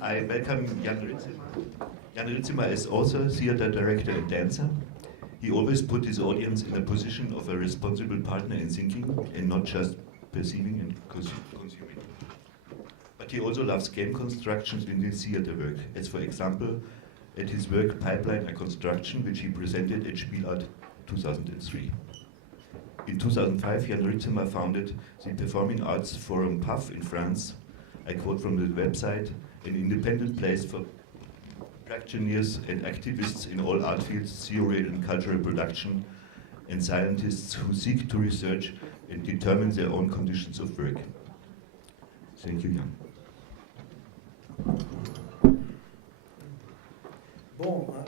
I welcome Jan Ritsema. Jan Ritsema is author, theater director, and dancer. He always put his audience in the position of a responsible partner in thinking and not just perceiving and consuming. But he also loves game constructions in his theater work, as for example, at his work Pipeline, a Construction, which he presented at Spielart 2003. In 2005, Jan Ritsema founded the Performing Arts Forum PAF in France. I quote from the website, an independent place for practitioners and activists in all art fields, theory and cultural production, and scientists who seek to research and determine their own conditions of work. Thank you, Jan. Bon,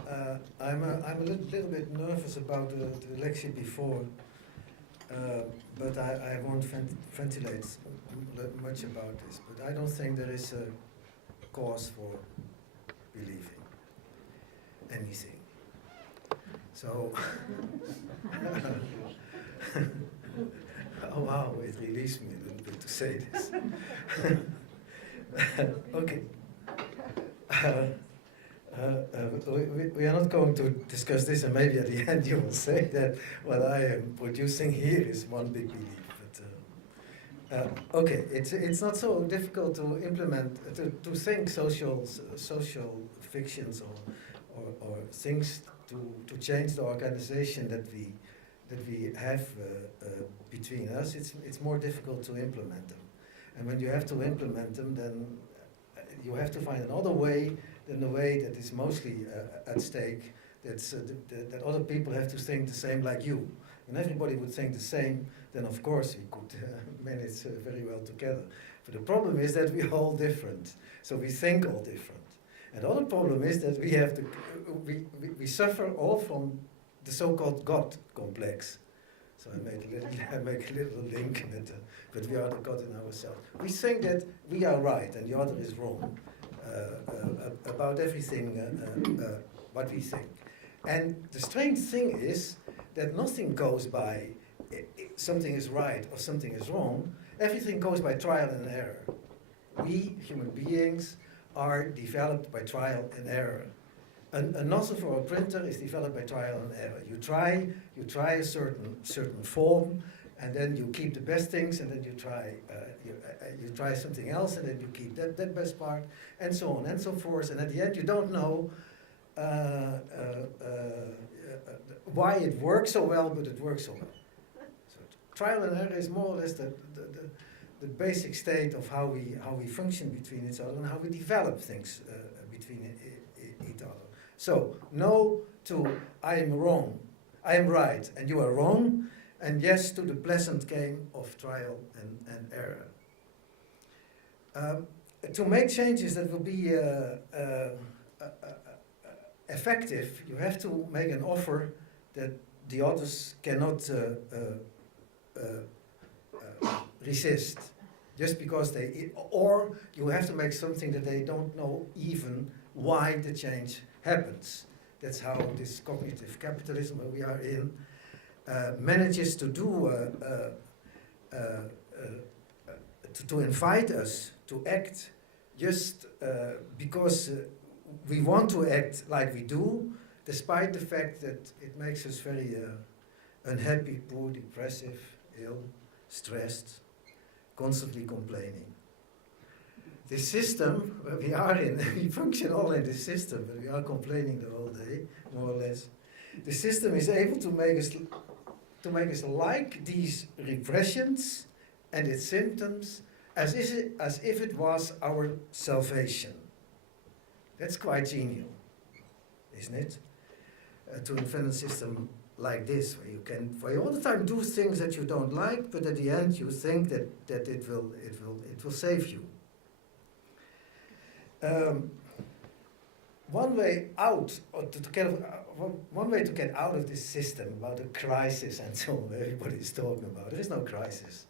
I'm a little bit nervous about the lecture before, but I won't ventilate much about this. But I don't think there is a cause for believing anything. So, oh wow, it relieves me a little bit to say this. Okay. We are not going to discuss this, and maybe at the end you will say that what I am producing here is one big belief. But okay, it's not so difficult to implement, to think social fictions or things to change the organization that we have between us. It's more difficult to implement them, and when you have to implement them, then you have to find another way than the way that is mostly at stake. That other people have to think the same like you. When everybody would think the same, then of course we could manage very well together. But the problem is that we're all different, so we think all different. And the other problem is that we suffer all from the so-called God complex. So I make a little link in it, but we are the God in ourselves. We think that we are right and the other is wrong about everything what we think. And the strange thing is that nothing goes by something is right or something is wrong. Everything goes by trial and error. We, human beings, are developed by trial and error. A nozzle for a printer is developed by trial and error. You try a certain form, and then you keep the best things, and then you try something else, and then you keep that best part, and so on and so forth. And at the end, you don't know why it works so well, but it works so well. So trial and error is more or less the basic state of how we function between each other and how we develop things between each other. So no to I am wrong, I am right, and you are wrong, and yes to the pleasant game of trial and error. To make changes that will be effective, you have to make an offer that the others cannot resist, just because or you have to make something that they don't know even why the change happens. That's how this cognitive capitalism that we are in manages to do to invite us to act just because we want to act like we do, despite the fact that it makes us very unhappy, poor, depressive, ill, stressed, constantly complaining. This system where we are in, we function all in this system, but we are complaining the whole day, more or less. The system is able to make us like these repressions and its symptoms as if it was our salvation. That's quite genial, isn't it? To invent a system like this, where you all the time do things that you don't like, but at the end you think that it will save you. One way out, or one way to get out of this system about the crisis and so on, everybody is talking about. There is no crisis.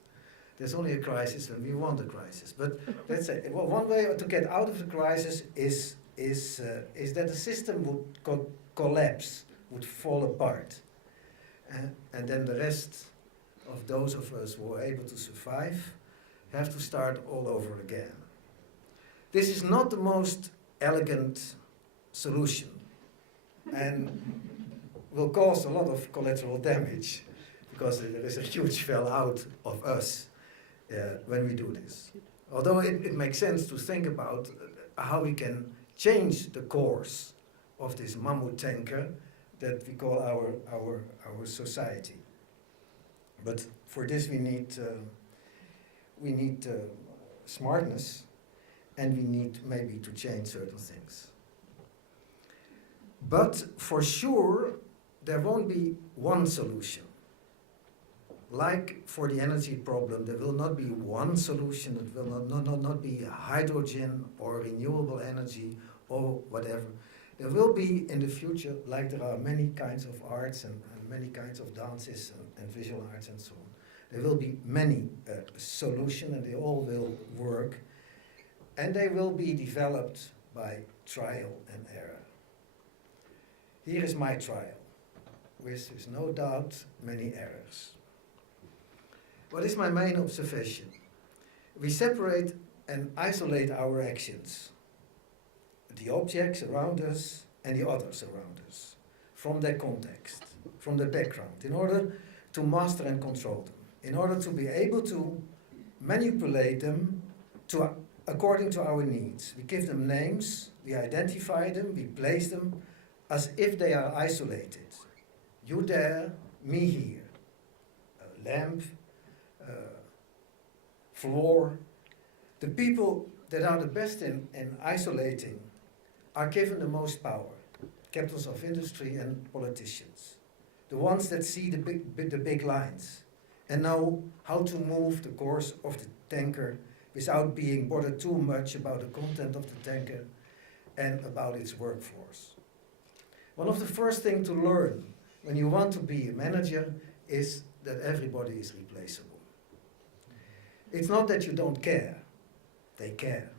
There's only a crisis when we want a crisis. But let's say one way to get out of the crisis is that the system would collapse, would fall apart, and then the rest of those of us who are able to survive have to start all over again. This is not the most elegant solution and will cause a lot of collateral damage because there is a huge fallout of us when we do this. Although it makes sense to think about how we can change the course of this mammoth tanker that we call our society. But for this we need smartness, and we need maybe to change certain things. But for sure, there won't be one solution. Like for the energy problem, there will not be one solution. It will not be hydrogen or renewable energy or whatever. There will be in the future, like there are many kinds of arts and many kinds of dances and visual arts and so on. There will be many solutions, and they all will work. And they will be developed by trial and error. Here is my trial, with no doubt many errors. What is my main observation? We separate and isolate our actions, the objects around us and the others around us, from their context, from their background, in order to master and control them, in order to be able to manipulate them according to our needs. We give them names, we identify them, we place them as if they are isolated. You there, me here. A lamp, floor. The people that are the best in isolating are given the most power. Capitals of industry and politicians. The ones that see the big lines and know how to move the course of the tanker without being bothered too much about the content of the tanker and about its workforce. One of the first things to learn when you want to be a manager is that everybody is replaceable. It's not that you don't care, they care.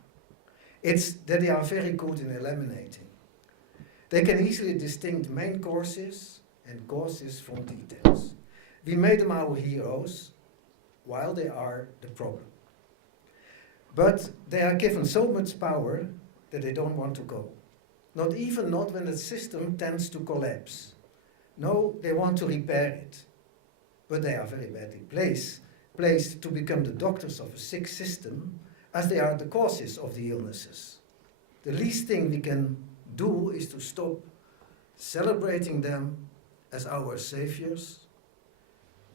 It's that they are very good in eliminating. They can easily distinguish main courses and causes from details. We made them our heroes, while they are the problem. But they are given so much power that they don't want to go. Not when the system tends to collapse. No, they want to repair it. But they are very badly placed to become the doctors of a sick system, as they are the causes of the illnesses. The least thing we can do is to stop celebrating them as our saviors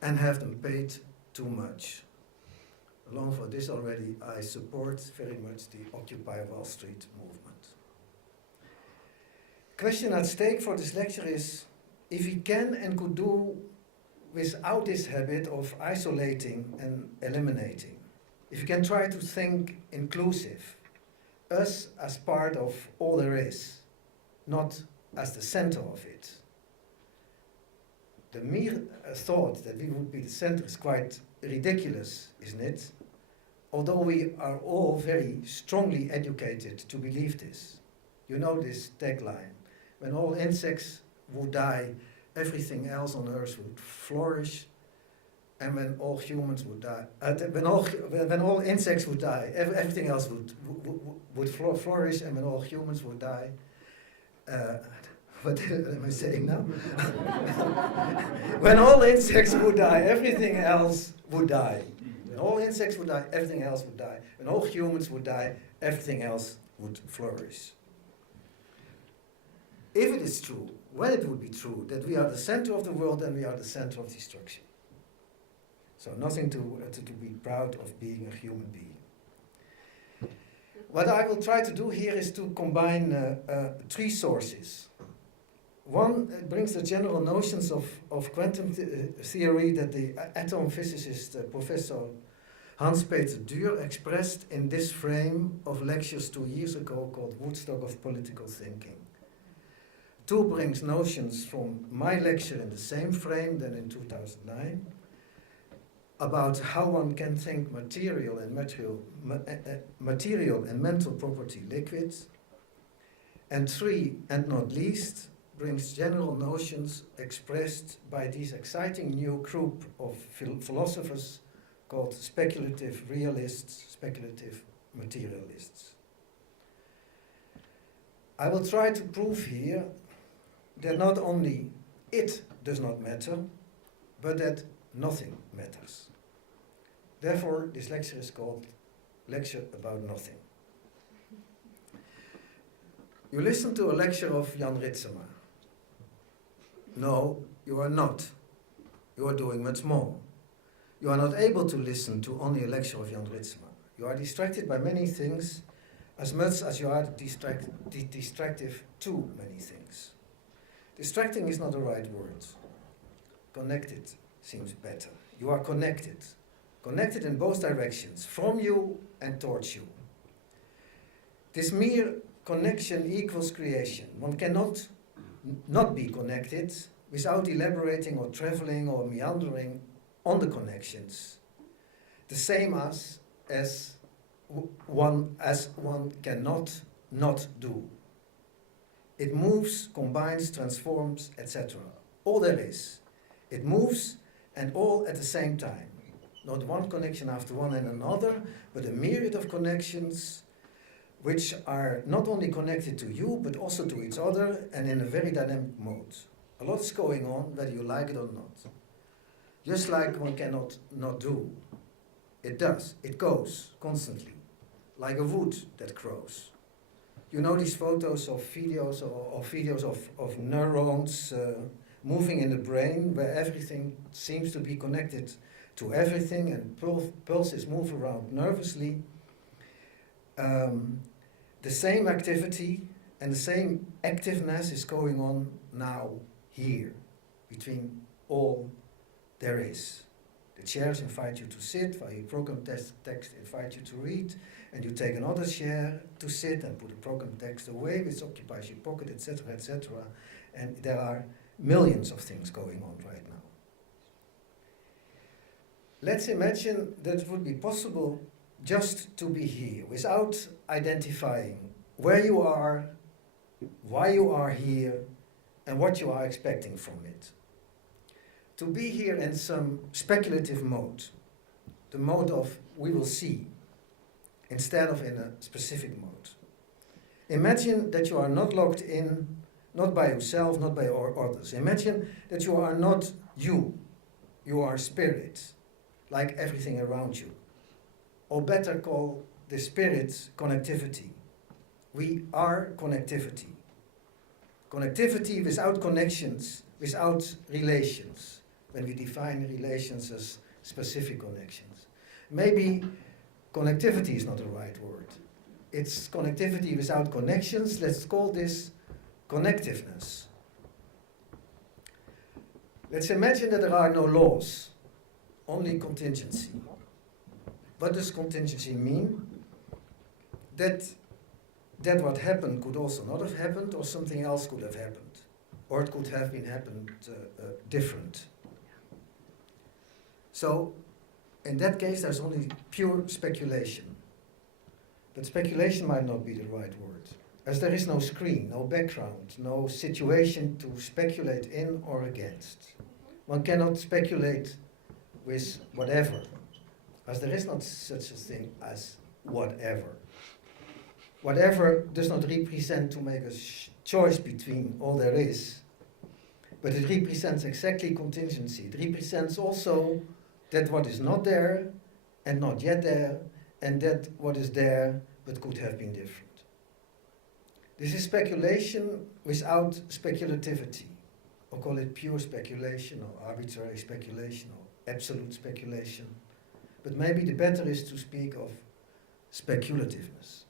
and have them paid too much. Along for this already, I support very much the Occupy Wall Street movement. Question at stake for this lecture is if we can and could do without this habit of isolating and eliminating. If you can try to think inclusive, us as part of all there is, not as the center of it. The mere thought that we would be the center is quite ridiculous, isn't it? Although we are all very strongly educated to believe this. You know this tagline, when all insects would die, everything else on earth would flourish, and when all humans would die, when all insects would die, everything else would flourish, and when all humans would die, what am I saying now? When all insects would die, everything else would die. When all insects would die, everything else would die. When all humans would die, everything else would flourish. If it is true, when it would be true, that we are the center of the world and we are the center of destruction. So nothing to be proud of being a human being. What I will try to do here is to combine three sources. One brings the general notions of quantum theory that the atom physicist Professor Hans-Peter Duhr expressed in this frame of lectures 2 years ago called Woodstock of Political Thinking. Two brings notions from my lecture in the same frame than in 2009 about how one can think material and mental property liquids. And three, and not least, brings general notions expressed by this exciting new group of philosophers called speculative realists, speculative materialists. I will try to prove here that not only it does not matter, but that nothing matters. Therefore, this lecture is called Lecture About Nothing. You listen to a lecture of Jan Ritsema. No, you are not. You are doing much more. You are not able to listen to only a lecture of Jan Ritsema. You are distracted by many things as much as you are distractive to many things. Distracting is not the right word. Connected seems better. You are connected. Connected in both directions, from you and towards you. This mere connection equals creation. One cannot not be connected without elaborating or traveling or meandering on the connections. The same as one cannot not do. It moves, combines, transforms, etc. All there is. It moves and all at the same time. Not one connection after one and another, but a myriad of connections which are not only connected to you, but also to each other and in a very dynamic mode. A lot is going on, whether you like it or not. Just like one cannot not do. It does. It goes constantly, like a wood that grows. You know these photos of videos or videos of neurons moving in the brain, where everything seems to be connected to everything and pulses move around nervously. The same activity and the same activeness is going on now, here, between all there is. The chairs invite you to sit, while your program text invite you to read, and you take another chair to sit and put the program text away, which occupies your pocket, etc., etc. And there are millions of things going on right now. Let's imagine that it would be possible just to be here, without identifying where you are, why you are here, and what you are expecting from it. To be here in some speculative mode, the mode of we will see, instead of in a specific mode. Imagine that you are not locked in, not by yourself, not by others. Imagine that you are not you are spirit, like everything around you. Or better call the spirit connectivity. We are connectivity. Connectivity without connections, without relations, when we define relations as specific connections. Maybe connectivity is not the right word. It's connectivity without connections. Let's call this connectiveness. Let's imagine that there are no laws, only contingency. What does contingency mean? That what happened could also not have happened, or something else could have happened, or it could have been happened different. So, in that case, there's only pure speculation. But speculation might not be the right word, as there is no screen, no background, no situation to speculate in or against. One cannot speculate with whatever, as there is not such a thing as whatever. Whatever does not represent to make a choice between all there is, but it represents exactly contingency. It represents also that what is not there and not yet there, and that what is there but could have been different. This is speculation without speculativity, or call it pure speculation, or arbitrary speculation, or absolute speculation. But maybe the better is to speak of speculativeness.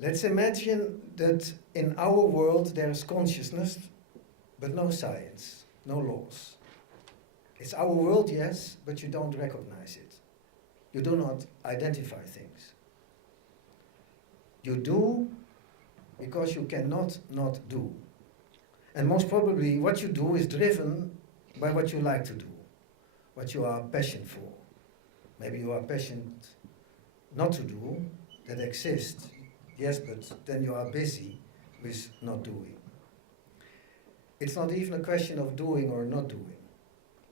Let's imagine that in our world there is consciousness, but no science, no laws. It's our world, yes, but you don't recognize it. You do not identify things. You do because you cannot not do. And most probably what you do is driven by what you like to do, what you are passionate for. Maybe you are passionate not to do, that exists. Yes, but then you are busy with not doing. It's not even a question of doing or not doing.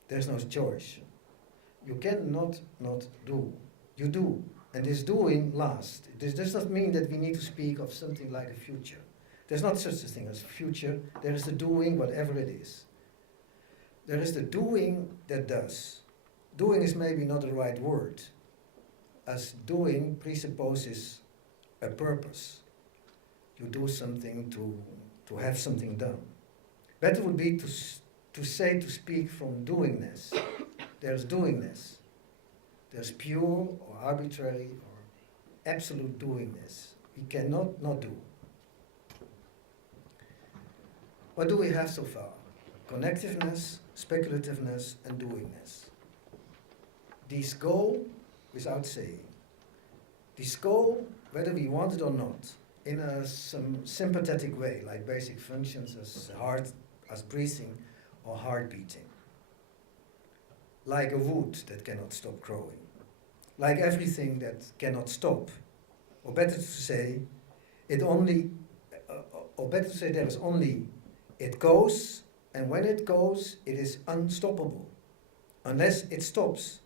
There's no choice. You cannot not do. You do. And this doing lasts. This does not mean that we need to speak of something like a future. There's not such a thing as future. There is the doing, whatever it is. There is the doing that does. Doing is maybe not the right word, as doing presupposes a purpose. You do something to have something done. Better would be to speak from doingness. There's doingness. There's pure or arbitrary or absolute doingness. We cannot not do. What do we have so far? Connectiveness, speculativeness, and doingness. These go without saying. These go whether we want it or not, in some sympathetic way, like basic functions as heart, as breathing, or heart beating. Like a wood that cannot stop growing. Like everything that cannot stop. Or better to say, there is only, it goes, and when it goes, it is unstoppable. Unless it stops.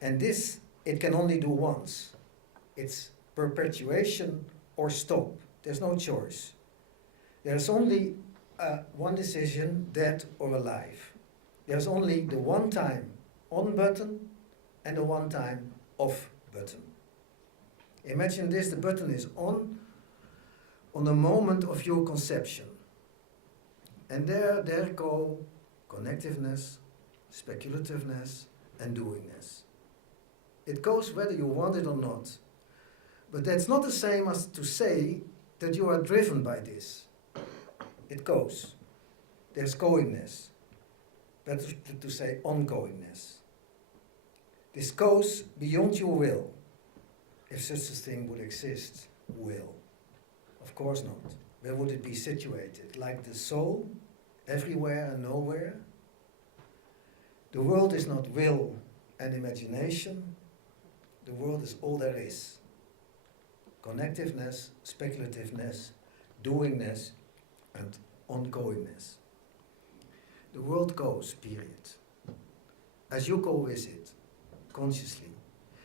And this, it can only do once. It's perpetuation or stop. There's no choice. There's only one decision, dead or alive. There's only the one time on button and the one time off button. Imagine this, the button is on the moment of your conception. And there go connectiveness, speculativeness, and doingness. It goes whether you want it or not. But that's not the same as to say that you are driven by this. It goes. There's goingness. Better to say ongoingness. This goes beyond your will. If such a thing would exist, will. Of course not. Where would it be situated? Like the soul, everywhere and nowhere? The world is not will and imagination. The world is all there is. Connectiveness, speculativeness, doingness, and ongoingness. The world goes, period. As you go with it, consciously.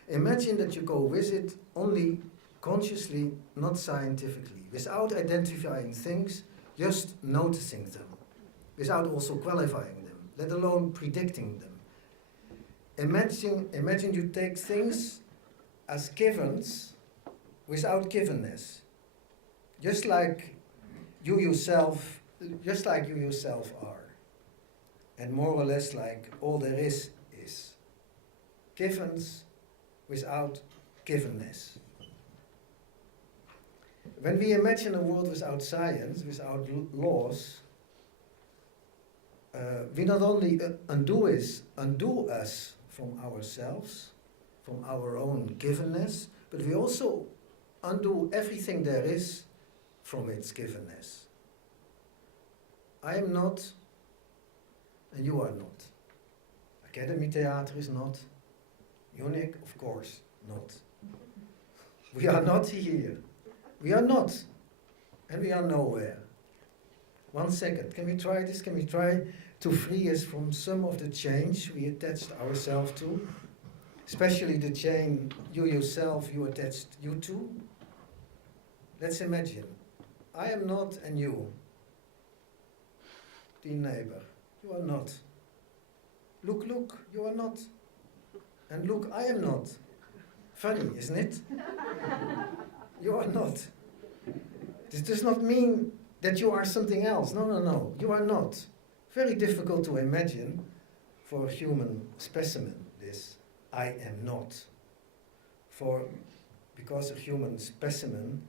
Imagine that you go with it only consciously, not scientifically, without identifying things, just noticing them, without also qualifying them, let alone predicting them. Imagine you take things as givens without givenness, just like you yourself are, and more or less like all there is. Givens without givenness. When we imagine a world without science, without laws, we not only undo us from ourselves, from our own givenness, but we also undo everything there is from its givenness. I am not, and you are not. Academy Theater is not. Munich, of course, not. We are not here. We are not. And we are nowhere. 1 second. Can we try this? Can we try to free us from some of the change we attached ourselves to? Especially the chain you yourself, you attached you to? Let's imagine. I am not and you. Dear neighbor, you are not. Look, you are not. And look, I am not. Funny, isn't it? You are not. This does not mean that you are something else. No. You are not. Very difficult to imagine for a human specimen, this I am not. Because a human specimen,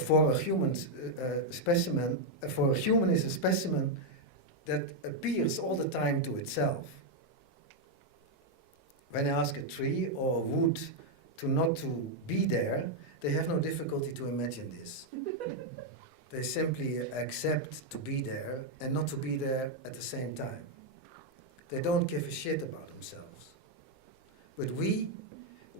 for a human is a specimen that appears all the time to itself. When I ask a tree or a wood not to be there, they have no difficulty to imagine this. They simply accept to be there and not to be there at the same time. They don't give a shit about themselves. But we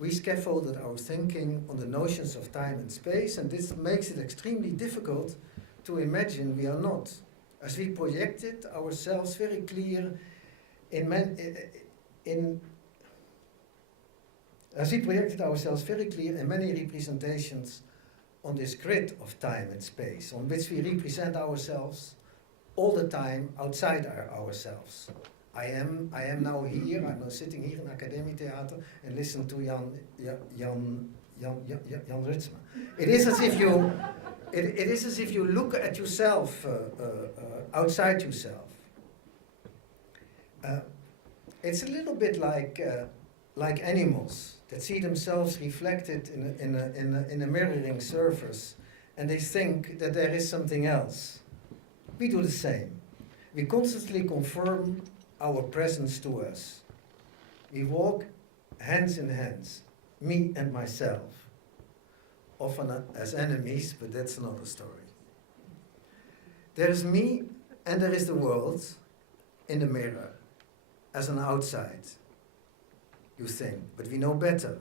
scaffolded our thinking on the notions of time and space, and this makes it extremely difficult to imagine we are not. As we projected ourselves very clear As we projected ourselves very clear in many representations on this grid of time and space, on which we represent ourselves all the time outside ourselves. I am now here, I'm now sitting here in Academietheater and listen to Jan Ritsema. It is as if you, it is as if you look at yourself outside yourself. It's a little bit like animals that see themselves reflected in a mirroring surface, and they think that there is something else. We do the same. We constantly confirm our presence to us. We walk hands in hands, me and myself, often as enemies, but that's another story. There is me and there is the world in the mirror, as an outside, you think, but we know better.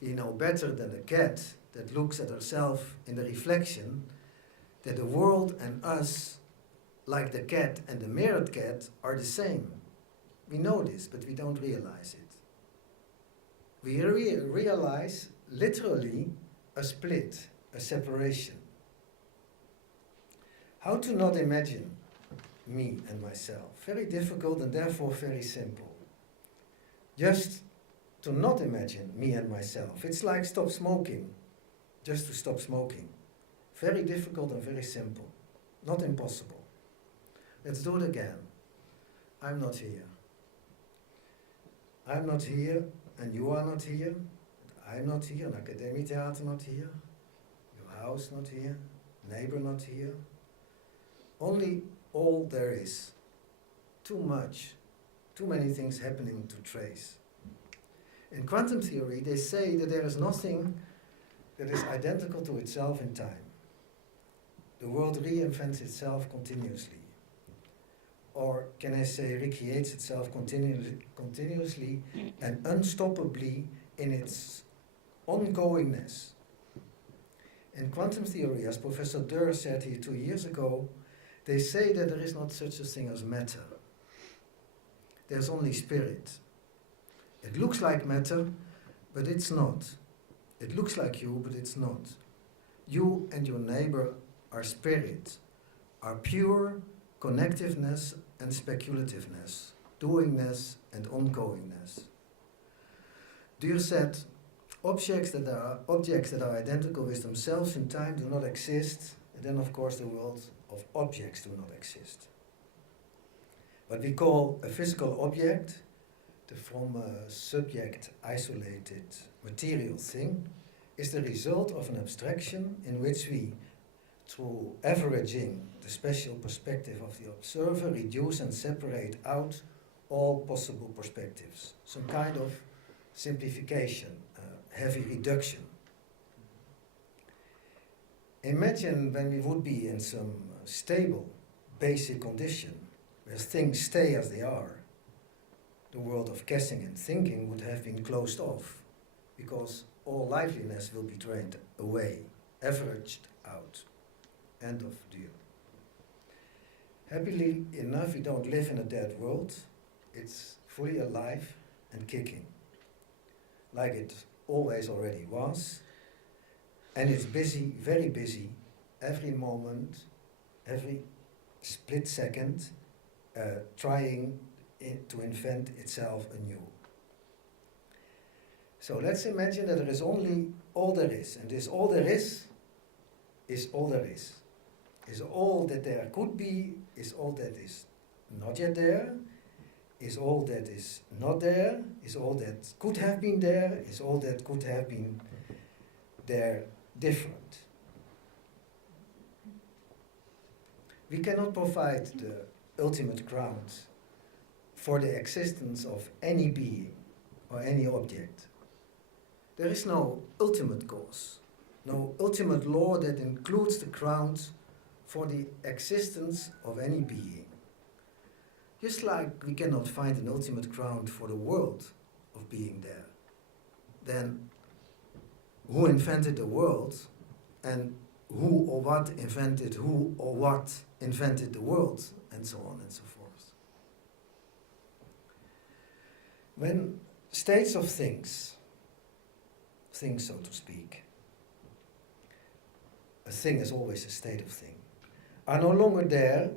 We know better than the cat that looks at herself in the reflection, that the world and us, like the cat and the mirrored cat, are the same. We know this, but we don't realize it. We realize literally a split, a separation. How to not imagine me and myself? Very difficult and therefore very simple. Just to not imagine me and myself. It's like stop smoking, just to stop smoking. Very difficult and very simple, not impossible. Let's do it again. I'm not here. I'm not here, and you are not here. I'm not here, and Academietheater not here. Your house not here, neighbor not here. Only all there is. Too much. Too many things happening to trace. In quantum theory, they say that there is nothing that is identical to itself in time. The world reinvents itself continuously. Or can I say recreates itself continuously and unstoppably in its ongoingness. In quantum theory, as Professor Durr said here 2 years ago, they say that there is not such a thing as matter. There's only spirit. It looks like matter, but it's not. It looks like you, but it's not. You and your neighbor are spirit, are pure connectiveness and speculativeness, doingness and ongoingness. Durr said, objects that are identical with themselves in time do not exist, and then of course the world of objects do not exist. What we call a physical object, from a subject isolated material thing, is the result of an abstraction in which we, through averaging the special perspective of the observer, reduce and separate out all possible perspectives. Some kind of simplification, heavy reduction. Imagine when we would be in some stable, basic condition, where things stay as they are. The world of guessing and thinking would have been closed off, because all liveliness will be drained away, averaged out. End of deal. Happily enough, we don't live in a dead world. It's fully alive and kicking, like it always already was. And it's busy, very busy, every moment, every split second, trying to invent itself anew. So let's imagine that there is only all there is, and this all there is all there is all that there could be, is all that is not yet there, is all that is not there, is all that could have been there, is all that could have been there different. We cannot provide the ultimate ground for the existence of any being or any object. There is no ultimate cause, no ultimate law that includes the ground for the existence of any being. Just like we cannot find an ultimate ground for the world of being there, then who invented the world, and who or what invented who or what invented the world, and so on and so forth. When states of things thing, so to speak. A thing is always a state of thing. Are no longer there,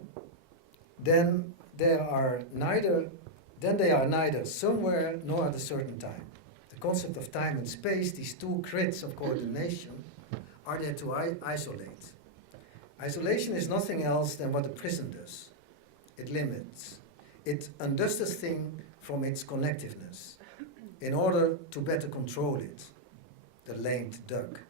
then they are neither somewhere nor at a certain time. The concept of time and space, these two grids of coordination, are there to isolate. Isolation is nothing else than what a prison does. It limits. It undoes the thing from its connectiveness in order to better control it. The lamed duck.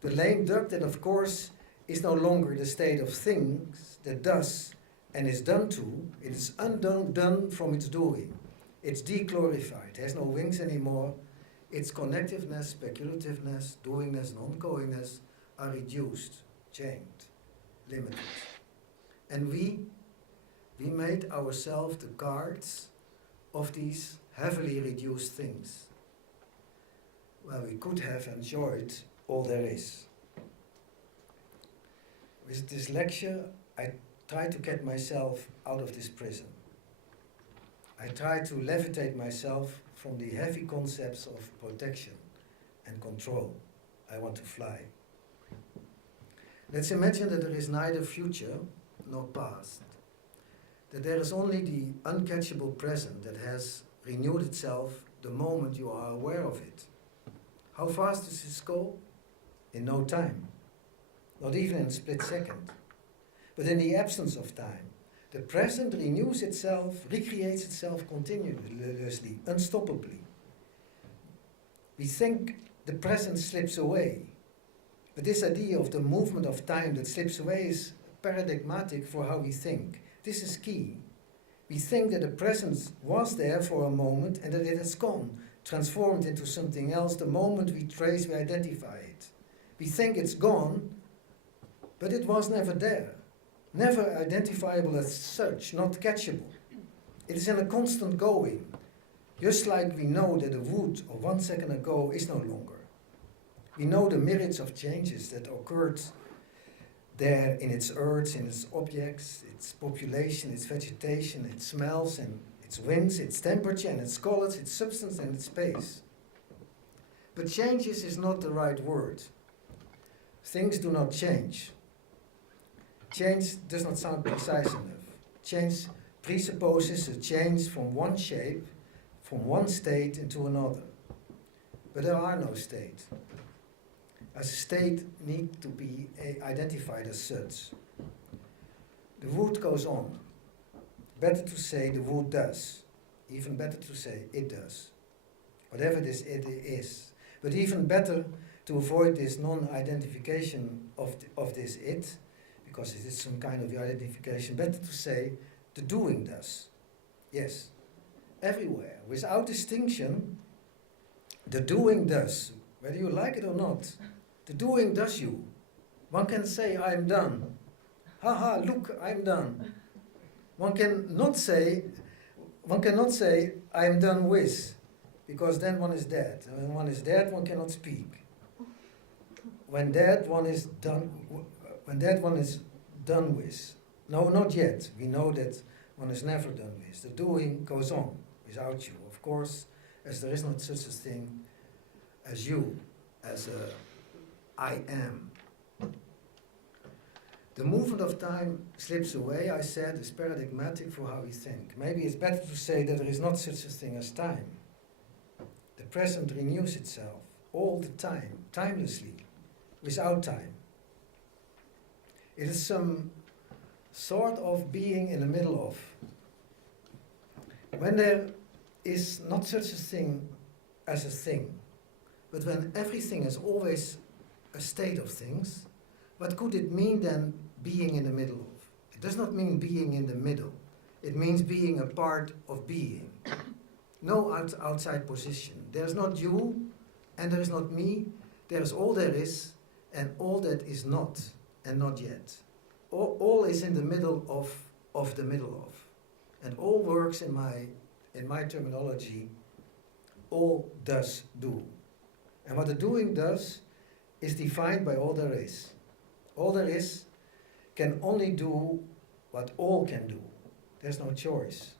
The lame duck that, of course, is no longer the state of things that does and is done to. It is undone from its doing. It's deglorified, has no wings anymore. Its connectiveness, speculativeness, doingness, and ongoingness are reduced, chained, limited. And we made ourselves the guards of these heavily reduced things. Well, we could have enjoyed all there is. With this lecture, I try to get myself out of this prison. I try to levitate myself from the heavy concepts of protection and control. I want to fly. Let's imagine that there is neither future nor past, that there is only the uncatchable present that has renewed itself the moment you are aware of it. How fast does this go? In no time, not even in a split second. But in the absence of time, the present renews itself, recreates itself continuously, unstoppably. We think the present slips away, but this idea of the movement of time that slips away is paradigmatic for how we think. This is key. We think that the present was there for a moment and that it has gone, transformed into something else the moment we identify it. We think it's gone, but it was never there. Never identifiable as such, not catchable. It is in a constant going, just like we know that the wood of 1 second ago is no longer. We know the myriads of changes that occurred there in its earths, in its objects, its population, its vegetation, its smells and its winds, its temperature and its colors, its substance and its space. But changes is not the right word. Things do not change. Change does not sound precise enough. Change presupposes a change from one shape, from one state into another. But there are no states. A state needs to be identified as such. The wood goes on. Better to say the wood does. Even better to say it does. Whatever this it is. But even better to avoid this non-identification of this it, because it is some kind of identification, better to say the doing does. Yes, everywhere, without distinction, the doing does, whether you like it or not. The doing does you. One can say, I'm done. Haha, look, I'm done. One cannot say, I'm done with, because then one is dead. And when one is dead, one cannot speak. When dead, one is done with. No, not yet. We know that one is never done with. The doing goes on without you. Of course, as there is not such a thing as you, as a I am. The movement of time slips away, I said, is paradigmatic for how we think. Maybe it's better to say that there is not such a thing as time. The present renews itself all the time, timelessly, without time. It is some sort of being in the middle of. When there is not such a thing as a thing, but when everything is always a state of things, what could it mean then, being in the middle of? It does not mean being in the middle. It means being a part of being. No outside position. There's not you, and there is not me. There is all there is, and all that is not, and not yet. All is in the middle of the middle of. And all works in my terminology, all does do. And what the doing does is defined by all there is. All there is can only do what all can do. There's no choice.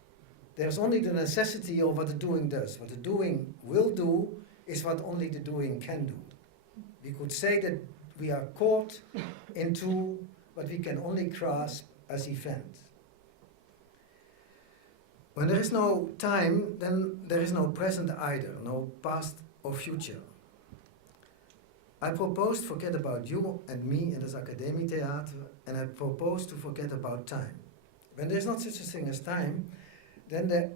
There's only the necessity of what the doing does. What the doing will do is what only the doing can do. We could say that we are caught into what we can only grasp as event. When there is no time, then there is no present either, no past or future. I propose to forget about you and me in this Academietheater, and I propose to forget about time. When there is not such a thing as time, then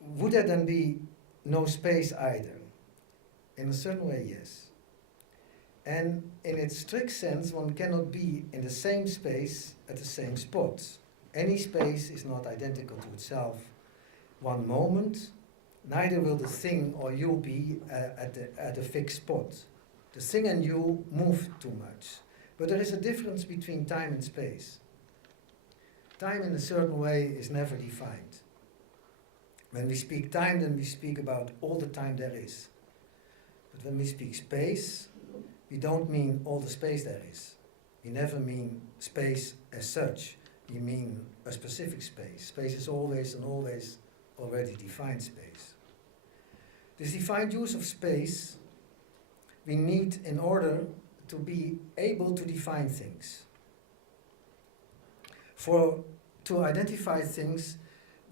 would there then be no space either? In a certain way, yes. And in its strict sense, one cannot be in the same space at the same spot. Any space is not identical to itself. One moment, neither will the thing or you be at a fixed spot. The thing and you move too much. But there is a difference between time and space. Time in a certain way is never defined. When we speak time, then we speak about all the time there is. But when we speak space, we don't mean all the space there is. We never mean space as such. We mean a specific space. Space is always and always already defined space. This defined use of space we need in order to be able to define things. To identify things,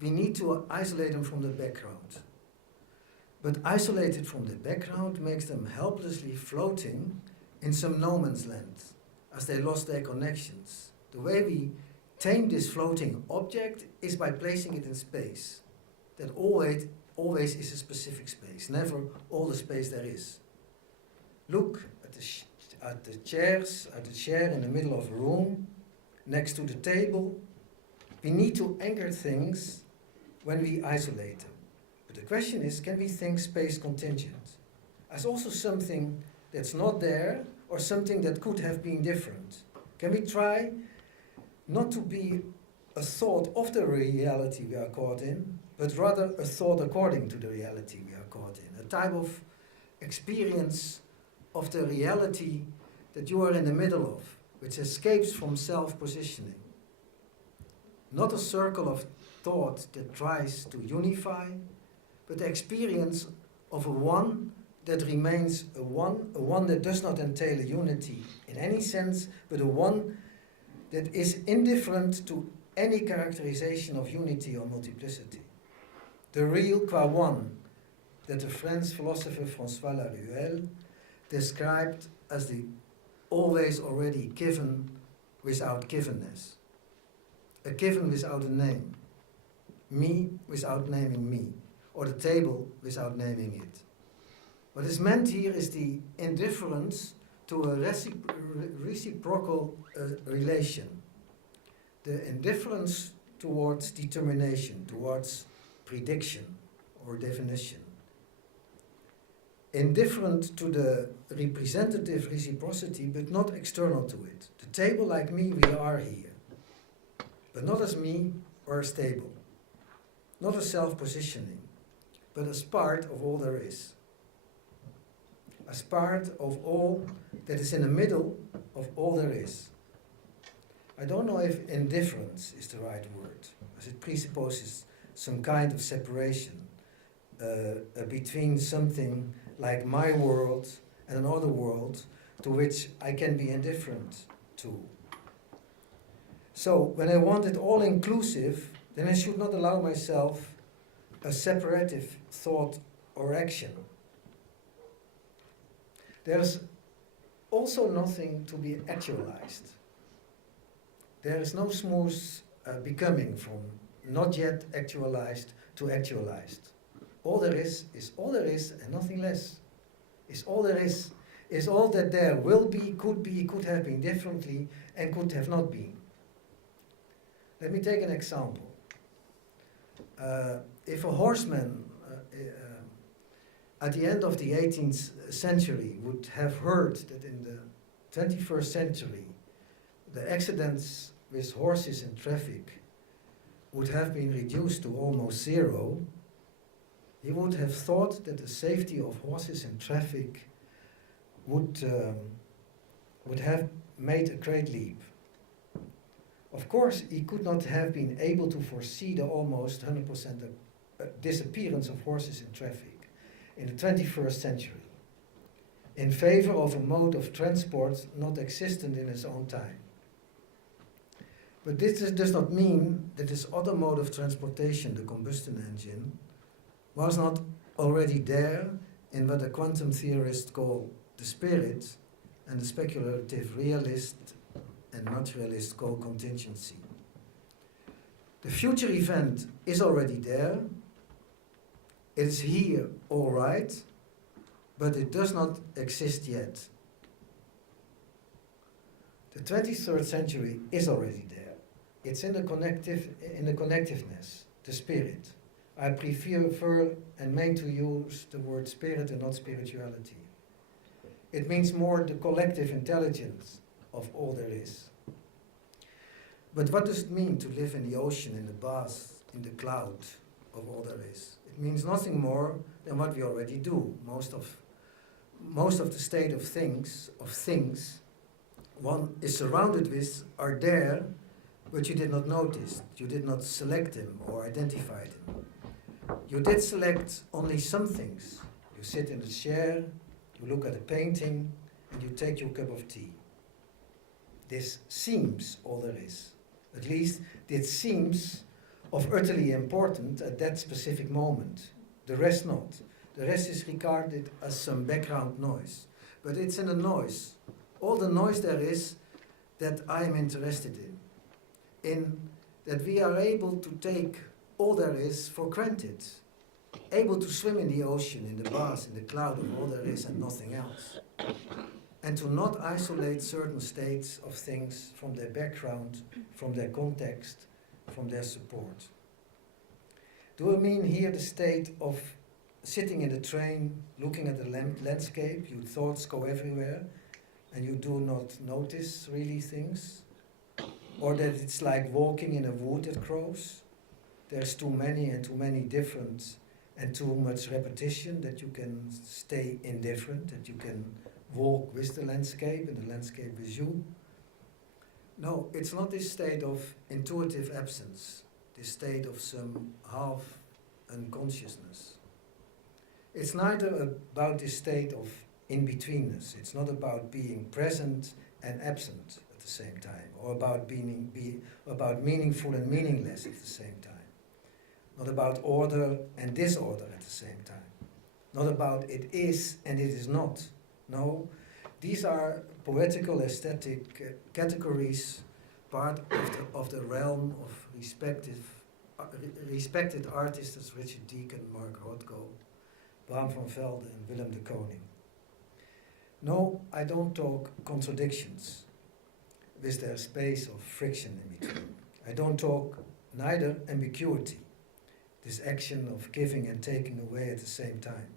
we need to isolate them from the background. But isolated from the background makes them helplessly floating in some no man's land, as they lost their connections. The way we tame this floating object is by placing it in space. That always is a specific space, never all the space there is. Look at the chair in the middle of a room, next to the table. We need to anchor things when we isolate them. But the question is, can we think space contingent as also something that's not there or something that could have been different? Can we try not to be a thought of the reality we are caught in, but rather a thought according to the reality we are caught in, a type of experience of the reality that you are in the middle of, which escapes from self-positioning. Not a circle of thought that tries to unify, but the experience of a one that remains a one that does not entail a unity in any sense, but a one that is indifferent to any characterization of unity or multiplicity. The real qua one that the French philosopher François Laruelle described as the always already given without givenness. A given without a name, me without naming me, or the table without naming it. What is meant here is the indifference to a reciprocal relation, the indifference towards determination, towards prediction or definition. Indifferent to the representative reciprocity, but not external to it. The table, like me, we are here. But not as me or as table, not as self-positioning, but as part of all there is. As part of all that is in the middle of all there is. I don't know if indifference is the right word, as it presupposes some kind of separation between something like my world and another world to which I can be indifferent to. So, when I want it all-inclusive, then I should not allow myself a separative thought or action. There's also nothing to be actualized. There is no smooth becoming from not yet actualized to actualized. All there is all there is and nothing less. Is all there is all that there will be, could have been differently, and could have not been. Let me take an example. If a horseman at the end of the 18th century would have heard that in the 21st century the accidents with horses in traffic would have been reduced to almost zero, he would have thought that the safety of horses in traffic would have made a great leap. Of course, he could not have been able to foresee the almost 100% disappearance of horses in traffic. in the 21st century, in favor of a mode of transport not existent in its own time. But this does not mean that this other mode of transportation, the combustion engine, was not already there in what the quantum theorists call the spirit and the speculative realist and naturalist call contingency. The future event is already there, it is here all right, but it does not exist yet. The 23rd century is already there. It's in the connectiveness, the spirit. I prefer and mean to use the word spirit and not spirituality. It means more the collective intelligence of all there is. But what does it mean to live in the ocean, in the bath, in the cloud of all there is? It means nothing more than what we already do. Most of the state of things one is surrounded with are there, but you did not notice. You did not select them or identify them. You did select only some things. You sit in the chair, you look at a painting, and you take your cup of tea. This seems all there is. At least this seems of utterly important at that specific moment. The rest not. The rest is regarded as some background noise. But it's in the noise. All the noise there is that I am interested in that we are able to take all there is for granted, able to swim in the ocean, in the bath, in the cloud of all there is and nothing else, and to not isolate certain states of things from their background, from their context, from their support. Do I mean here the state of sitting in the train, looking at the landscape, your thoughts go everywhere, and you do not notice really things? Or that it's like walking in a wood that grows. There's too many different and too much repetition that you can stay indifferent, that you can walk with the landscape and the landscape with you. No, it's not this state of intuitive absence, this state of some half unconsciousness. It's neither about this state of in-betweenness. It's not about being present and absent at the same time, or about about meaningful and meaningless at the same time. Not about order and disorder at the same time. Not about it is and it is not. No, these are poetical aesthetic categories, part of the realm of respected artists as Richard Deacon, Mark Rothko, Bram van Velde and Willem de Koning. No, I don't talk contradictions with their space of friction in between. I don't talk neither ambiguity, this action of giving and taking away at the same time.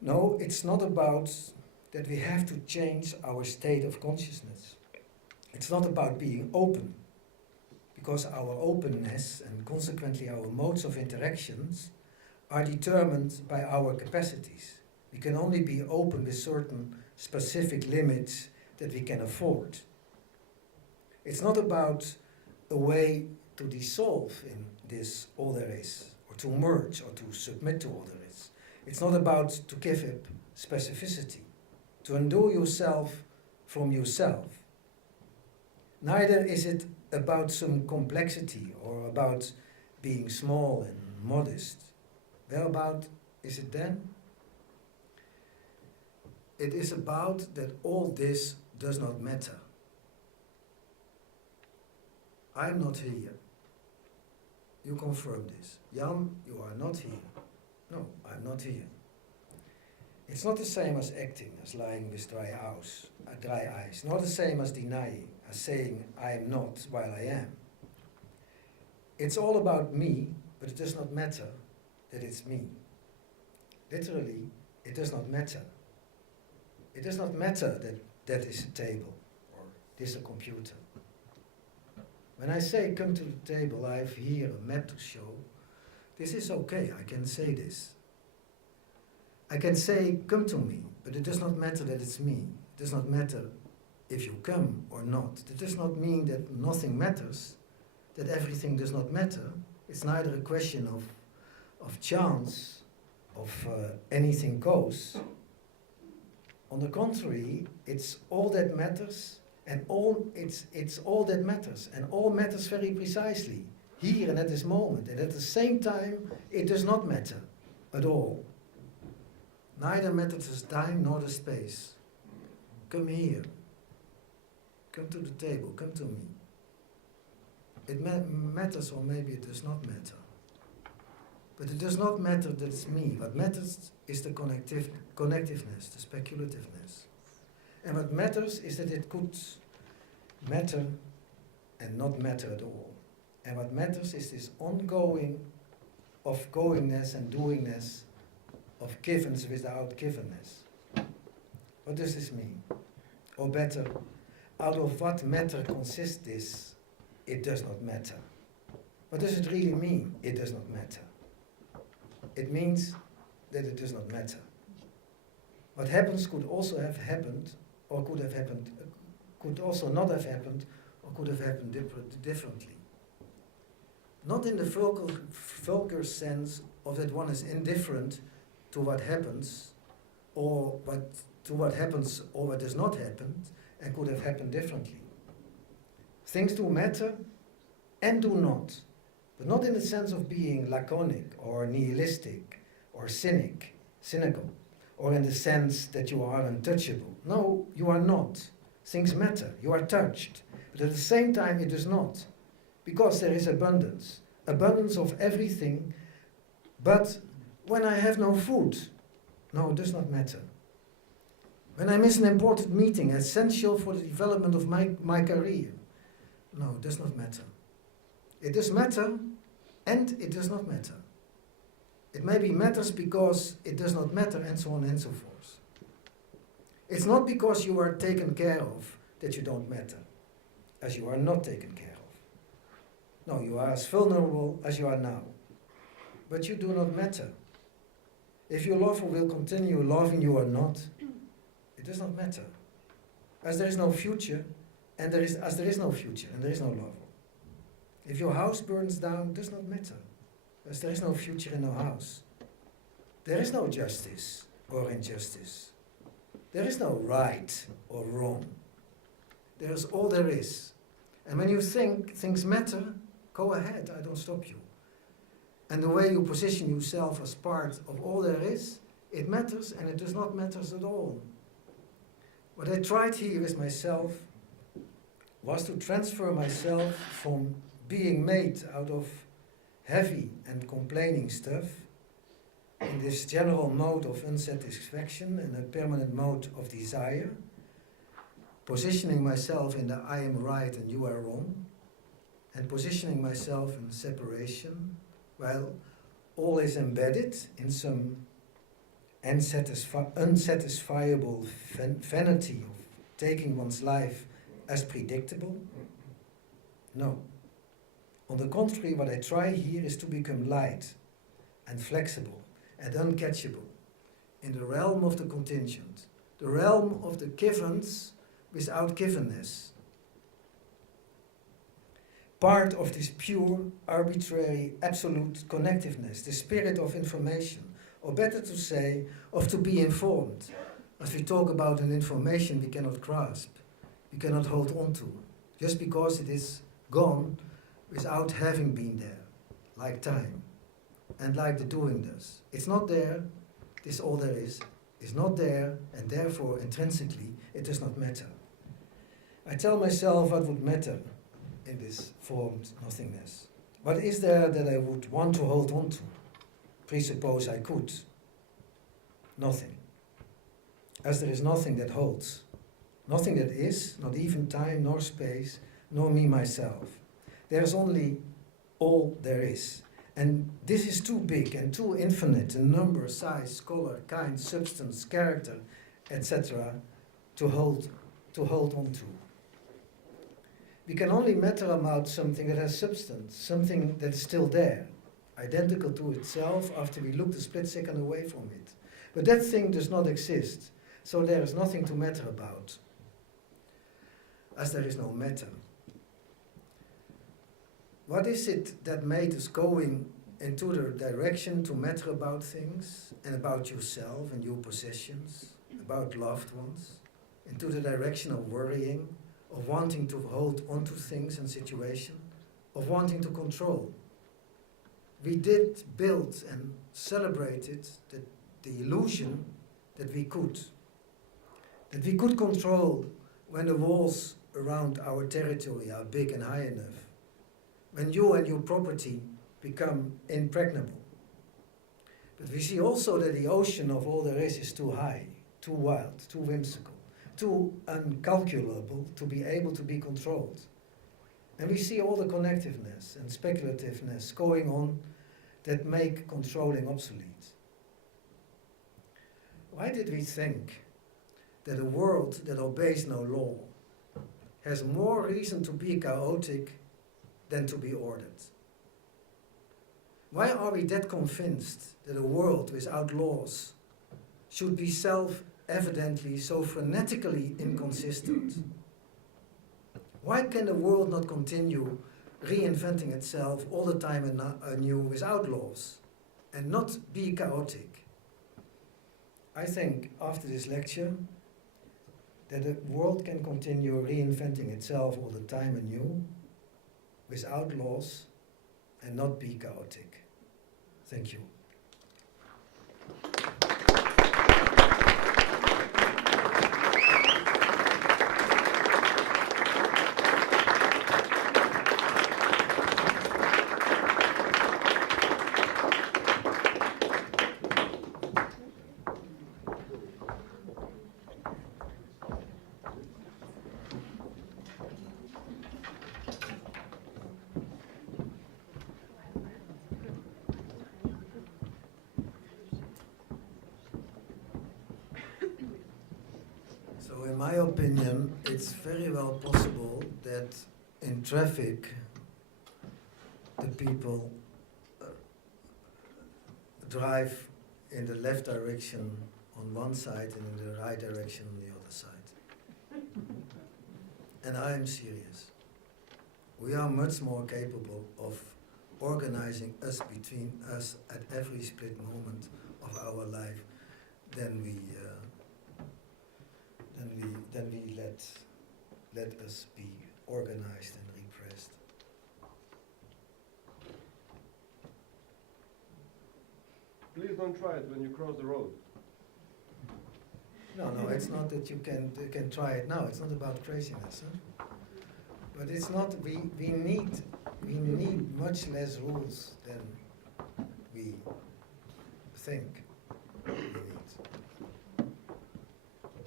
No, it's not about that we have to change our state of consciousness. It's not about being open, because our openness and consequently our modes of interactions are determined by our capacities. We can only be open with certain specific limits that we can afford. It's not about a way to dissolve in this all there is, or to merge or to submit to all there is. It's not about to give up specificity, to undo yourself from yourself. Neither is it about some complexity or about being small and modest. Whereabout is it then? It is about that all this does not matter. I'm not here. You confirm this. Jan, you are not here. No, I'm not here. It's not the same as acting, as lying with dry eyes. Not the same as denying, as saying I am not while I am. It's all about me, but it does not matter that it's me. Literally, it does not matter. It does not matter that that is a table or this a computer. When I say come to the table, I have here a map to show. This is okay, I can say this. I can say come to me, but it does not matter that it's me. It does not matter if you come or not. It does not mean that nothing matters, that everything does not matter. It's neither a question of chance, of anything goes. On the contrary, it's all that matters, and it's all that matters, and all matters very precisely, here and at this moment, and at the same time, it does not matter at all. Neither matters the time nor the space. Come here. Come to the table. Come to me. It matters, or maybe it does not matter. But it does not matter that it's me. What matters is the connectiveness, the speculativeness. And what matters is that it could matter and not matter at all. And what matters is this ongoing of goingness and doingness, of givens without givenness. What does this mean? Or better, out of what matter consists this? It does not matter. What does it really mean? It does not matter. It means that it does not matter. What happens could also have happened, or could have happened, could also not have happened, or could have happened differently. Not in the vulgar sense of that one is indifferent to what happens, or to what happens or what does not happen, and could have happened differently. Things do matter and do not, but not in the sense of being laconic or nihilistic or cynical, or in the sense that you are untouchable. No, you are not. Things matter, you are touched, but at the same time it does not, because there is abundance of everything. But when I have no food, no, it does not matter. When I miss an important meeting essential for the development of my career, no, it does not matter. It does matter, and it does not matter. It maybe matters because it does not matter, and so on and so forth. It's not because you are taken care of that you don't matter, as you are not taken care of. No, you are as vulnerable as you are now. But you do not matter. If your lover will continue loving you or not, it does not matter. As there is no future, and there is no future, and there is no lover. If your house burns down, it does not matter, as there is no future and no house. There is no justice or injustice. There is no right or wrong. There is all there is. And when you think things matter, go ahead, I don't stop you. And the way you position yourself as part of all there is, it matters and it does not matter at all. What I tried here with myself was to transfer myself from being made out of heavy and complaining stuff in this general mode of unsatisfaction and a permanent mode of desire, positioning myself in the I am right and you are wrong, and positioning myself in separation, while all is embedded in some unsatisfiable vanity of taking one's life as predictable? No. On the contrary, what I try here is to become light and flexible and uncatchable in the realm of the contingent, the realm of the givens without givenness. Part of this pure, arbitrary, absolute connectiveness, the spirit of information, or better to say, of to be informed. As we talk about an information we cannot grasp, we cannot hold on to, just because it is gone without having been there, like time, and like the doing does. It's not there, this all there is not there, and therefore intrinsically it does not matter. I tell myself what would matter in this formed nothingness. What is there that I would want to hold on to? Presuppose I could. Nothing. As there is nothing that holds. Nothing that is, not even time, nor space, nor me myself. There is only all there is. And this is too big and too infinite in number, size, color, kind, substance, character, etc. to hold on to. We can only matter about something that has substance, something that is still there, identical to itself after we looked a split second away from it. But that thing does not exist, so there is nothing to matter about, as there is no matter. What is it that made us going into the direction to matter about things and about yourself and your possessions, about loved ones, into the direction of worrying, of wanting to hold onto things and situations, of wanting to control. We did build and celebrated the illusion that we could control when the walls around our territory are big and high enough, when you and your property become impregnable. But we see also that the ocean of all there is too high, too wild, too whimsical, too uncalculable to be able to be controlled. And we see all the connectiveness and speculativeness going on that make controlling obsolete. Why did we think that a world that obeys no law has more reason to be chaotic than to be ordered? Why are we that convinced that a world without laws should be self-evidently so frenetically inconsistent? Why can the world not continue reinventing itself all the time anew without laws and not be chaotic? I think after this lecture that the world can continue reinventing itself all the time anew without laws and not be chaotic. Thank you. So in my opinion, it's very well possible that in traffic, the people drive in the left direction on one side and in the right direction on the other side. And I am serious. We are much more capable of organizing us between us at every split moment of our life than we let us be organized and repressed. Please don't try it when you cross the road. No, it's not that you can try it now. It's not about craziness, huh? But it's not. We need much less rules than we think we need.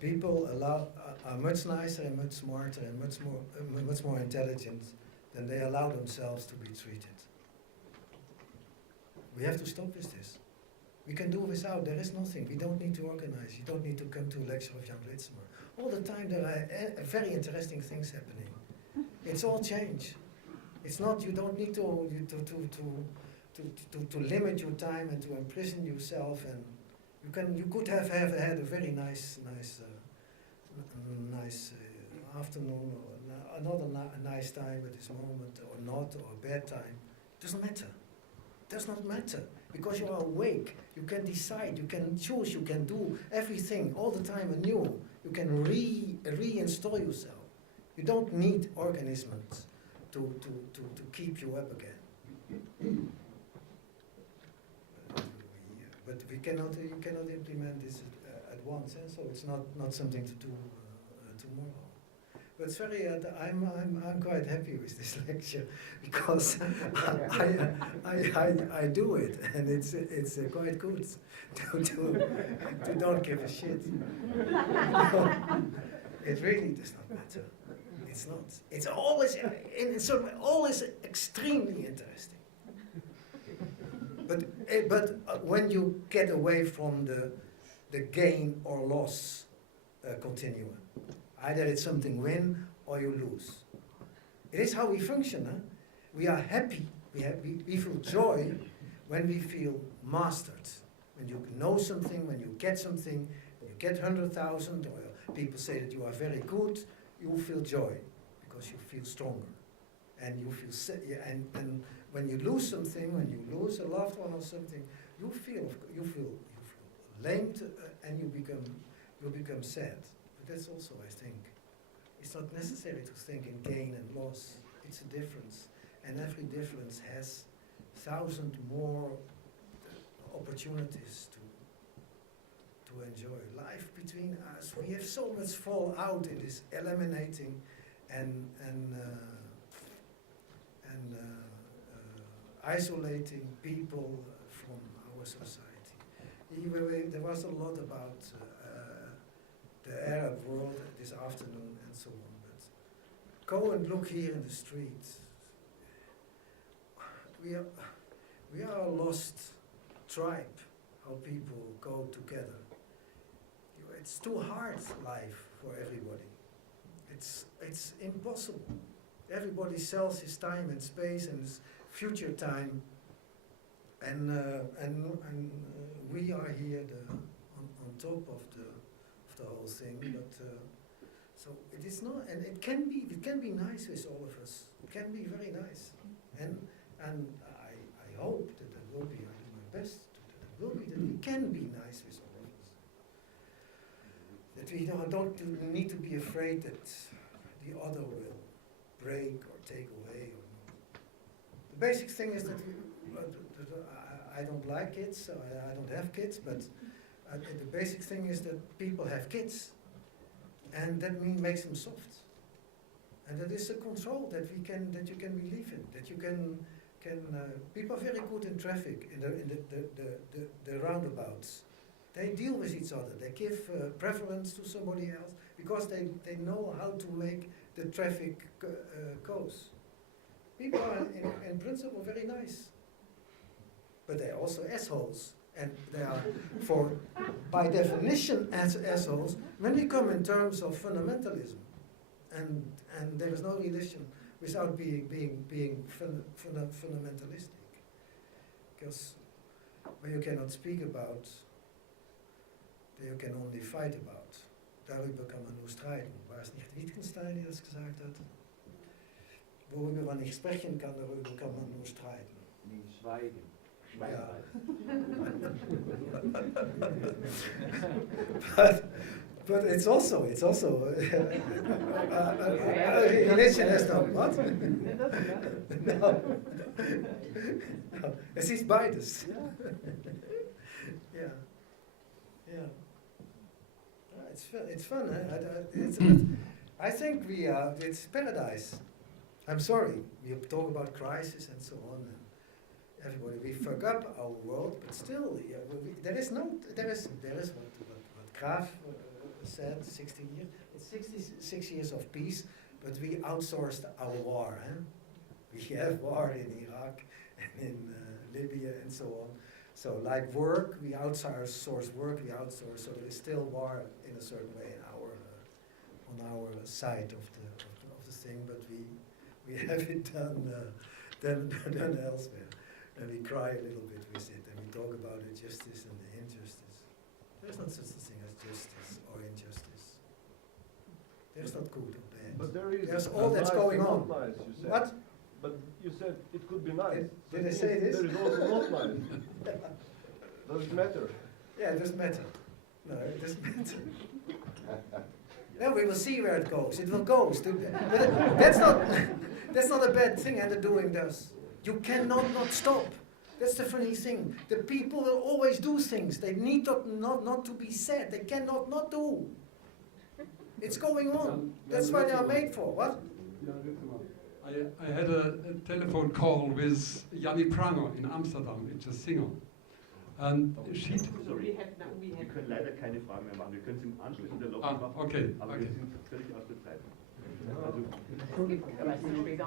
People are much nicer and much smarter and much more intelligent than they allow themselves to be treated. We have to stop with this. We can do without. There is nothing. We don't need to organize. You don't need to come to a lecture of Jan Ritsema. All the time there are very interesting things happening. It's all change. It's not. You don't need to limit your time and to imprison yourself. And you could have had a very nice afternoon or another nice time at this moment or not, or a bad time. Doesn't matter. Does not matter, because you are awake. You can decide, you can choose, you can do everything all the time anew. You can reinstall yourself. You don't need organisms to keep you up again. But you cannot implement this at once, so it's not something to do tomorrow. But it's very. I'm quite happy with this lecture because I do it, and it's quite good to don't give a shit. It really does not matter. It's not. It's always always extremely interesting. But when you get away from the gain or loss continuum. Either it's something win or you lose. It is how we function. Huh? We are happy. We feel joy when we feel mastered. When you know something, when you get something, when you get 100,000, or people say that you are very good, you feel joy because you feel stronger. and you feel yeah, and when you lose something, when you lose a loved one or something, you feel lamed, and you become sad. But that's also, I think, it's not necessary to think in gain and loss. It's a difference, and every difference has 1,000 more opportunities to enjoy life between us. We have so much fall out in this eliminating and isolating people from our society. There was a lot about the Arab world this afternoon and so on, but go and look here in the streets. We are a lost tribe, how people go together. It's too hard life for everybody. It's impossible. Everybody sells his time and space and his future time, and we are here on top of the whole thing. But so it is not, and it can be nice with all of us. It can be very nice, and I hope that it will be. I do my best that it will be. That we can be nice with all of us. That we don't need to be afraid that the other will break or take away or not. The basic thing is that I don't like kids, so I don't have kids, but the basic thing is that people have kids, and that makes them soft. And that is a control that you can believe in, that you can people are very good in traffic, in the roundabouts. They deal with each other. They give preference to somebody else because they know how to make the traffic goes. People are in principle very nice, but they're also assholes, and they are, by definition, assholes when we come in terms of fundamentalism, and there is no religion without being fundamentalistic, because where you cannot speak about, you can only fight about. Darüber kann man nur streiten. War es nicht Wittgenstein, der das gesagt hat? Worüber man nicht sprechen kann, darüber kann man nur streiten. Nee, schweigen. Ja. but it's also religion has no what? No. Es ist beides. Yeah. Yeah. It's fun. I think it's paradise. I'm sorry, we talk about crisis and so on. And everybody, we fuck up our world, but still, there is what Graaf said. 60 years. It's 66 years of peace, but we outsourced our war. We have war in Iraq and in Libya and so on. So like work, we outsource work, so there is still war in a certain way on our side of the thing, but we have it done elsewhere, and we cry a little bit with it, and we talk about the justice and the injustice. There's not such a thing as justice or injustice. There's not good or bad. But there's all that's going on. Nice, you said. What? But you said it could be nice. Did I say this? There is also not nice. Does it matter? Yeah, it doesn't matter. No, it doesn't matter. Then we will see where it goes. It will go. But that's not a bad thing, and the doing does. You cannot not stop. That's the funny thing. The people will always do things. They need not to be said. They cannot not do. It's going on. That's why they are made for. What? I had a telephone call with Jannie Pranger in Amsterdam. It's a singer. And she... Sorry, wir können leider keine Fragen mehr machen. Wir können es im Anschluss in der Lobby machen, okay, aber okay. wir sind völlig aus der Zeit. Also, Aber es ist später.